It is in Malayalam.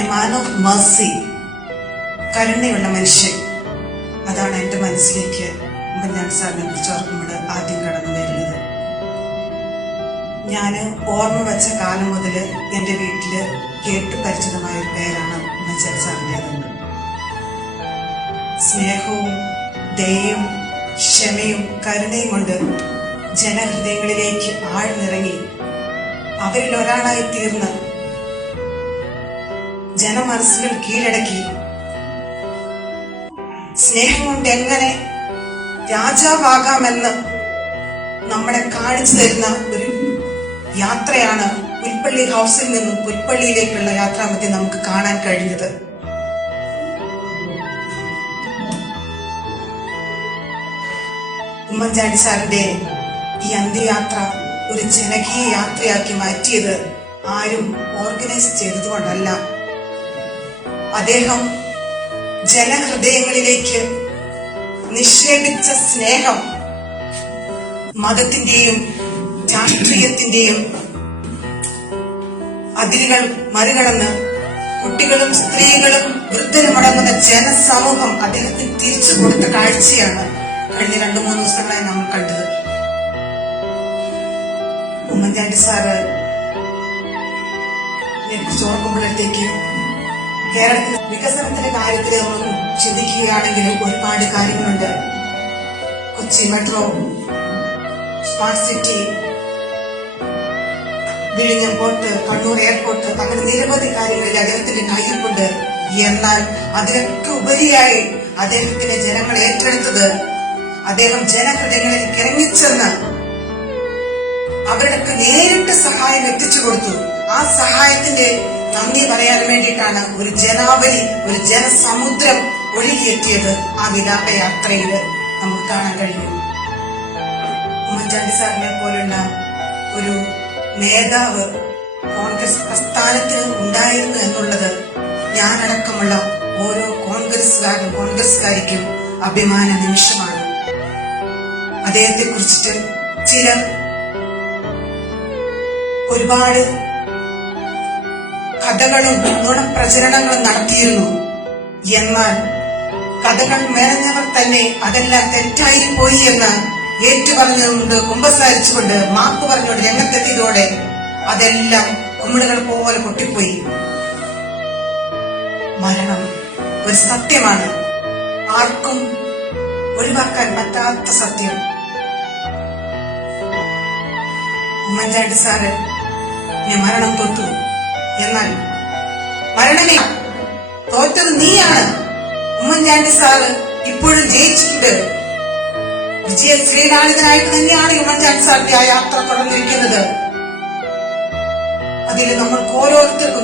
എ മാൻ ഓഫ് മേഴ്സി കരുണയുള്ള മനുഷ്യൻ. അതാണ് എന്റെ മനസ്സിലേക്ക് ഞാൻ സാറിനെ കുറിച്ച് ഓർക്കുമ്പോൾ ആദ്യം കടന്നു വരുന്നത്. ഞാൻ ഓർമ്മ വെച്ച കാലം മുതൽ എന്റെ വീട്ടിൽ കേട്ട് പരിചിതമായ ഒരു പേരാണ് ഉമ്മൻചാണ്ടി സാറിന്റെത് സ്നേഹവും ദയയും ക്ഷമയും കരുണയും കൊണ്ട് ജനഹൃദയങ്ങളിലേക്ക് ആഴ്ന്നിറങ്ങി അവരിൽ ഒരാളായി തീർന്ന് ജനമനസ്സുകൾ കീഴടക്കി. സ്നേഹം കൊണ്ട് എങ്ങനെ രാജാവാകാമെന്ന് നമ്മളെ കാണിച്ചു തരുന്ന ഒരു യാത്രയാണ് പുൽപ്പള്ളി ഹൗസിൽ നിന്നും പുൽപ്പള്ളിയിലേക്കുള്ള യാത്രാമധ്യ നമുക്ക് കാണാൻ കഴിഞ്ഞത്. ഉമ്മൻചാണ്ടി സാറിന്റെ ഈ അന്ത്യയാത്ര ഒരു ജനകീയ യാത്രയാക്കി മാറ്റിയത് ആരും ഓർഗനൈസ് ചെയ്തതുകൊണ്ടല്ല. അദ്ദേഹം ജനഹൃദയങ്ങളിലേക്ക് നിക്ഷേപിച്ച സ്നേഹം മതത്തിന്റെയും രാഷ്ട്രീയത്തിന്റെയും അതിരുകൾ മറികടന്ന് കുട്ടികളും സ്ത്രീകളും വൃദ്ധരുമടങ്ങുന്ന ജനസമൂഹം അദ്ദേഹത്തിന് തിരിച്ചു കൊടുത്ത കാഴ്ചയാണ് കഴിഞ്ഞ രണ്ടു മൂന്ന് ദിവസങ്ങളായി നാം കണ്ടത്. ഉമ്മൻചാണ്ടി സാറ് കുറിച്ച് ഓർക്കുമ്പോഴത്തേക്ക് കേരളത്തിൽ വികസനത്തിന്റെ കാര്യത്തിൽ നമ്മൾ ചിന്തിക്കുകയാണെങ്കിൽ ഒരുപാട് കാര്യങ്ങളുണ്ട്. കൊച്ചി മെട്രോ സ്മാർട്ട് സിറ്റി വിഴിഞ്ഞം പോർട്ട് കണ്ണൂർ എയർപോർട്ട് അങ്ങനെ നിരവധി കാര്യങ്ങളിൽ അദ്ദേഹത്തിന്റെ കയ്യൊപ്പുണ്ട് എന്നാൽ അതിനൊക്കെ ഉപരിയായി അദ്ദേഹത്തിന്റെ ജനങ്ങൾ ഏറ്റെടുത്തത് അദ്ദേഹം ജനഹൃദയങ്ങളിൽ ഇറങ്ങിച്ചെന്ന് അവരുടെ നേരിട്ട് സഹായം എത്തിച്ചു കൊടുത്തു. ആ സഹായത്തിന്റെ നന്ദി പറയാൻ വേണ്ടിയിട്ടാണ് ഒരു ജനാവലി ഒരു ജനസമുദ്രം ഒഴുകിയെത്തിയത് ആ വിലാപ യാത്രയിൽ നമുക്ക് കാണാൻ കഴിയും. ഉമ്മൻചാണ്ടി സാറിനെ പോലുള്ള ഒരു നേതാവ് കോൺഗ്രസ് പ്രസ്ഥാനത്തിന് ഉണ്ടായിരുന്നു എന്നുള്ളത് ഞാനടക്കമുള്ള ഓരോ കോൺഗ്രസ്സുകാരും കോൺഗ്രസ്സുകാരിക്കും അഭിമാന നിമിഷമാണ്. അദ്ദേഹത്തെ കുറിച്ചിട്ട് ചിലർ ഒരുപാട് കഥകളും നുണപ്രചരണങ്ങളും നടത്തിയിരുന്നു. എന്നാൽ കഥകൾ മെനഞ്ഞവർ തന്നെ അതെല്ലാം തെറ്റായി പോയി എന്ന് ഏറ്റുപറഞ്ഞുകൊണ്ട് കുമ്പസാരിച്ചുകൊണ്ട് മാപ്പ് പറഞ്ഞുകൊണ്ട് രംഗത്തെത്തിയതോടെ അതെല്ലാം കുമിളുകൾ പോലെ പൊട്ടിപ്പോയി. മരണം ഒരു സത്യമാണ്. ആർക്കും ഒഴിവാക്കാൻ പറ്റാത്ത സത്യം. ഉമ്മൻചാണ്ടി സാറ് ഞാൻ മരണം തൊട്ടു. എന്നാൽ മരണമേ തോറ്റത് നീയാണ്. ഉമ്മൻചാണ്ടി സാറ് ഇപ്പോഴും ജയിച്ചിട്ടുണ്ട്. വിജയ ശ്രീനാളിതനായിട്ട് തന്നെയാണ് ഉമ്മൻചാണ്ടി സാറിന്റെ ആ യാത്ര തുടർന്നിരിക്കുന്നത്. അതിൽ നമ്മൾക്ക് ഓരോരുത്തർക്കും